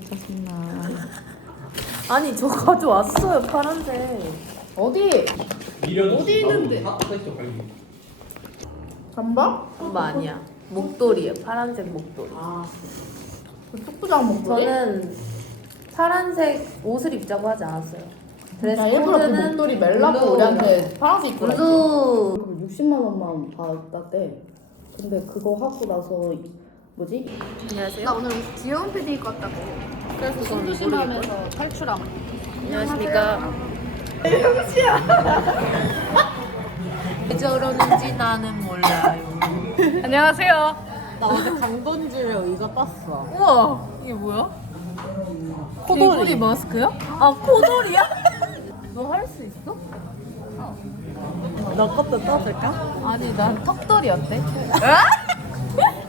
짜증나. 아니 저 가져왔어요 파란색. 어디? 어디 있는데? 잠바? 엄마 아니야. 목도리에 파란색 목도리. 아. 그 축구장 목도리? 저는 파란색 옷을 입자고 하지 않았어요. 드레스 나 일부러 그 코드는 목도리 멜라고 블루. 우리한테 파란색 입고. 블루. 그거 60만 원만 받았대. 근데 그거 하고 나서 뭐지? 안녕하세요. 나 오늘 귀여운 패딩 입고 왔다고. 그래서 저는 조심하면서 탈출함. 안녕하십니까. 왜 저러는지 나는 몰라요. 안녕하세요. 나 어제 강돈주에 의자 땄어. 우와, 이게 뭐야? 코돌이. 마스크야? 아 코돌이야? 너 할 수 있어? 너 것도 떠줄까? 아니, 난 턱돌이 어때?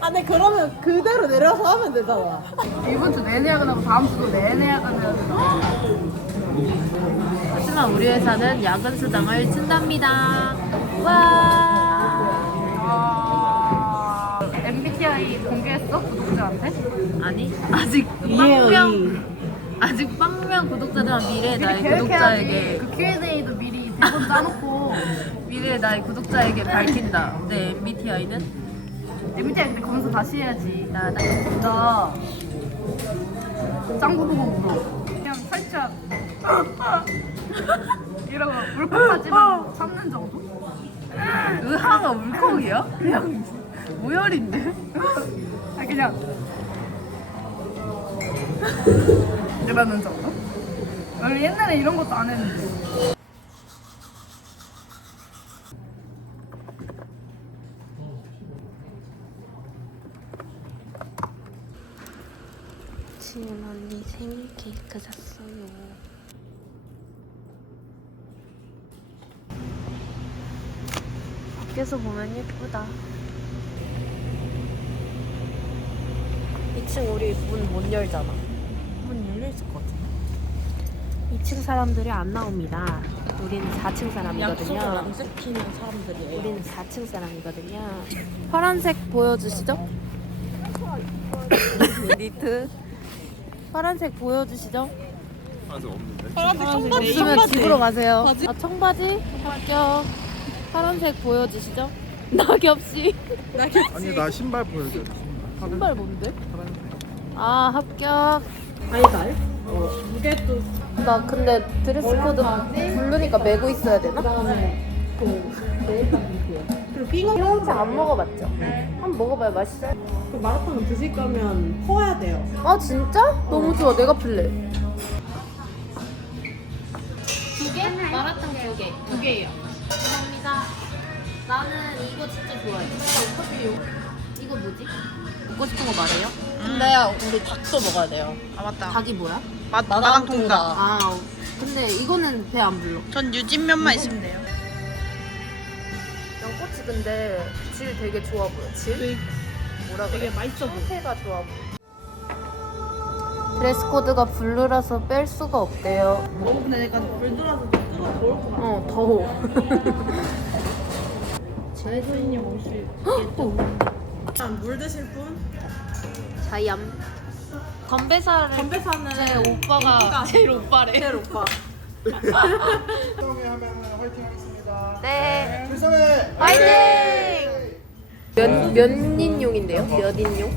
아, 근데 그러면 그대로 내려서 하면 되잖아. 이번 주 내내 야근하고 다음 주도 내내 야근해야 돼. 하지만 우리 회사는 야근 수당을 준답니다. 와. 아, MBTI 공개했어? 구독자한테? 아니 아직 빵명 아직 빵명 구독자들만 미래 나의 구독자에게 그 Q&A도 미리 대본 짜놓고 미래 나의 구독자에게 밝힌다. 내 MBTI는 MBTI 근데 검사 다시 해야지. 나, 나 진짜 짱구 보고 울어. 그냥 살짝 이러고 울컥하지만 참는 정도? 의하가 울컥이야? 그냥 모열인데? 아 그냥 이러는 정도? 원래 옛날에 이런 것도 안 했는데 지은 언니 케이크 샀어요. 밖에서 보면 예쁘다. 2층 우리 문 못 열잖아. 문 열려있을 것 같은데. 2층 사람들이 안 나옵니다. 우리는 4층 사람이거든요. 약속을 안 지키는 사람들이에요. 우리는 4층 사람이거든요. 파란색 보여주시죠? 니트. 파란색 보여주시죠? 파란색 청바지, 없으면 집으로 가세요. 아, 청바지 합격. 파란색 보여주시죠? 낙엽씨. 아니 나 신발 보여줘. 신발 뭔데? 아 합격. 아이달? 어, 무게 또 나 근데 드레스 코드 부르니까 메고 있어야 되나? 그다음에 그 빙어 홍차 안 먹어봤죠? 한번 먹어봐요. 맛있어요? 그 마라탕 드실 거면 퍼야 돼요. 아 진짜? 너무 좋아. 내가 필래. 두 개? 마라탕 두 개. 두 개예요. 감사합니다. 나는 이거 진짜 좋아해. 이거 뭐지? 먹고 싶은 거 말해요? 근데 우리 닭도 먹어야 돼요. 닭이 뭐야? 마당 통닭. 아 근데 이거는 배 안 불러. 전 유진면만 있으면 돼요. 양꼬치 근데 질 되게 좋아 보여. 질? 뭐라 그래? 되게 맛있어 보여. 상태가 좋아 보여. 드레스 코드가 블루라서 뺄 수가 없대요. 어, 근데 내가 불 들어서 좀 더울 것 같아. 어 더워. 제주인님 혹시 일단 물 드실 분? 자얌. 건배사를 건배사는 제 오빠가 제일 오빠래. 제일 오빠. 하면 화이팅 하겠습니다. 네. 불성에 화이팅! 몇, 몇 인용인데요? 몇 인용?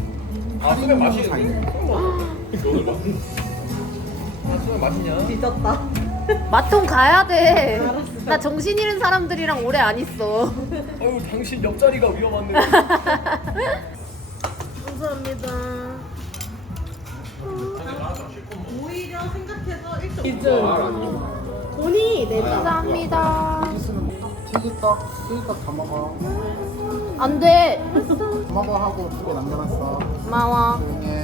아 수면 마시는 오늘 마. 아 수면 마시냐? 뒤졌다. 마통 가야 돼. 나 정신 잃은 사람들이랑 오래 안 있어. 어유 당신 옆자리가 위험한데. 감사합니다. 오히려 생각해서 일점 돈이 내자. 감사합니다. 튀기떡 튀기떡 다 먹어. 안 돼. 다 먹어 하고 두개 남겨놨어. 고마워. 조용해.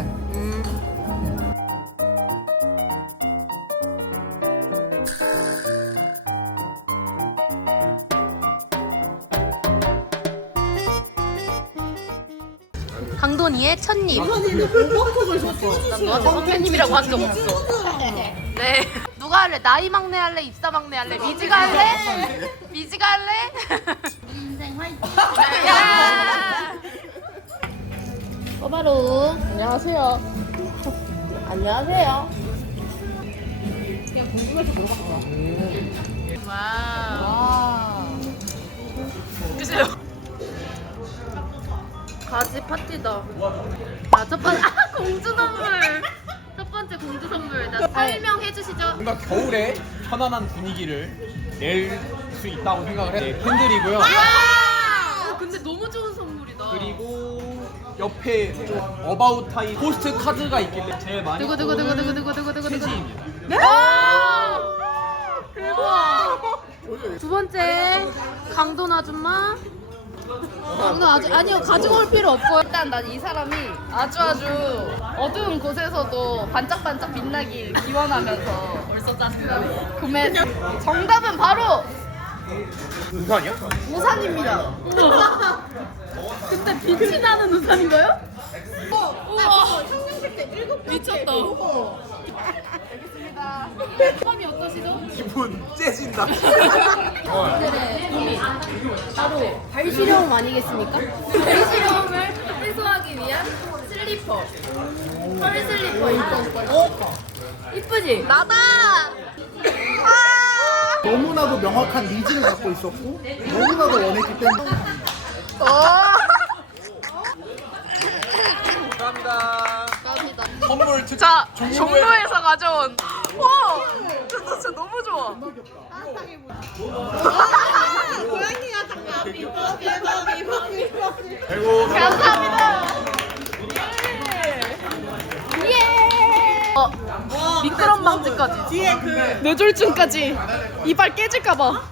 강돈이의 첫입. 선배님이라고 한 적 없어. 네. 누가 할래? 나이 막내 할래? 입사 막내 할래? 미지가 할래? 미지가 할래? 인생 화이팅. 야! 꼬바로. 안녕하세요. 안녕하세요. 와. 바지 파티다. 아, 첫 번째, 아, 공주 선물. 첫 번째 공주 선물. 나 설명해 주시죠. 뭔가 겨울에 편안한 분위기를 낼 수 있다고 생각을 해. 네, 팬들이고요. 아, 근데 너무 좋은 선물이다. 그리고 옆에 어바웃 타임 포스트 카드가 있기 때문에 제일 많이 누구, 누구, 누구, 누구, 누구, 누구, 누구, 누구. 체지입니다. 네? 아, 대박. 두 번째, 강돈 아줌마. 강돈 아주 아니요 가지고 올 필요 없고 일단 난 이 사람이 아주 아주 어두운 곳에서도 반짝반짝 빛나길 기원하면서 벌써 짜증나네. 구매 정답은 바로 우산이야? 우산입니다. 근데 빛이 나는 우산인가요? 우와. 미쳤다. 소감이 어떠시죠? 기분 째진다. 오늘의 고민 바로 발시려움 아니겠습니까? 발시려움을 해소하기 위한 슬리퍼 털 슬리퍼 입고 이쁘지? 나다! 너무나도 명확한 니즈를 갖고 있었고 너무나도 원했기 때문에 감사합니다. 선물 특 자 종로에- 종로에서 가져온. 와 진짜 진짜 너무 좋아. 그리고 감사합니다. 어, 미끄럼 방지까지. 뒤에 그 뇌졸중까지 이빨 깨질까봐.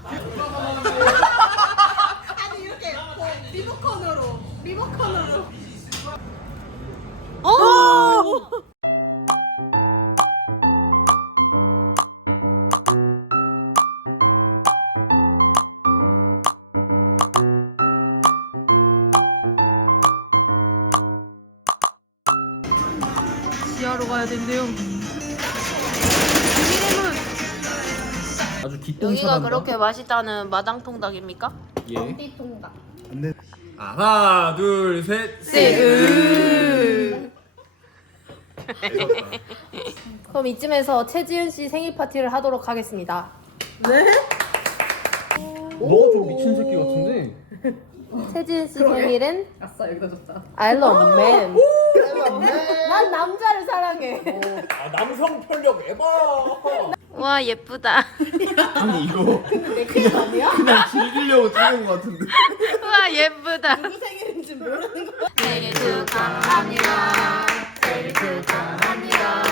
지하로 가야 된대요. 아주 여기가 그렇게 맛있다는 마당통닭입니까? 예. 통닭 안돼 하나 둘 셋. 네. 그럼 이쯤에서 최지은 씨 생일 파티를 하도록 하겠습니다 너좀 미친 새끼 같은데. 최지은 씨 생일은 아싸 여기다 줬다. I love man 난 남자를 사랑해 아 남성 편력 에바. 와 예쁘다. 아니 이거 그냥 즐기려고 찍은 것 같은데. 와 예쁘다. 누구 생일인지 모르는 거. 생일 축하합니다. 생일 축하합니다.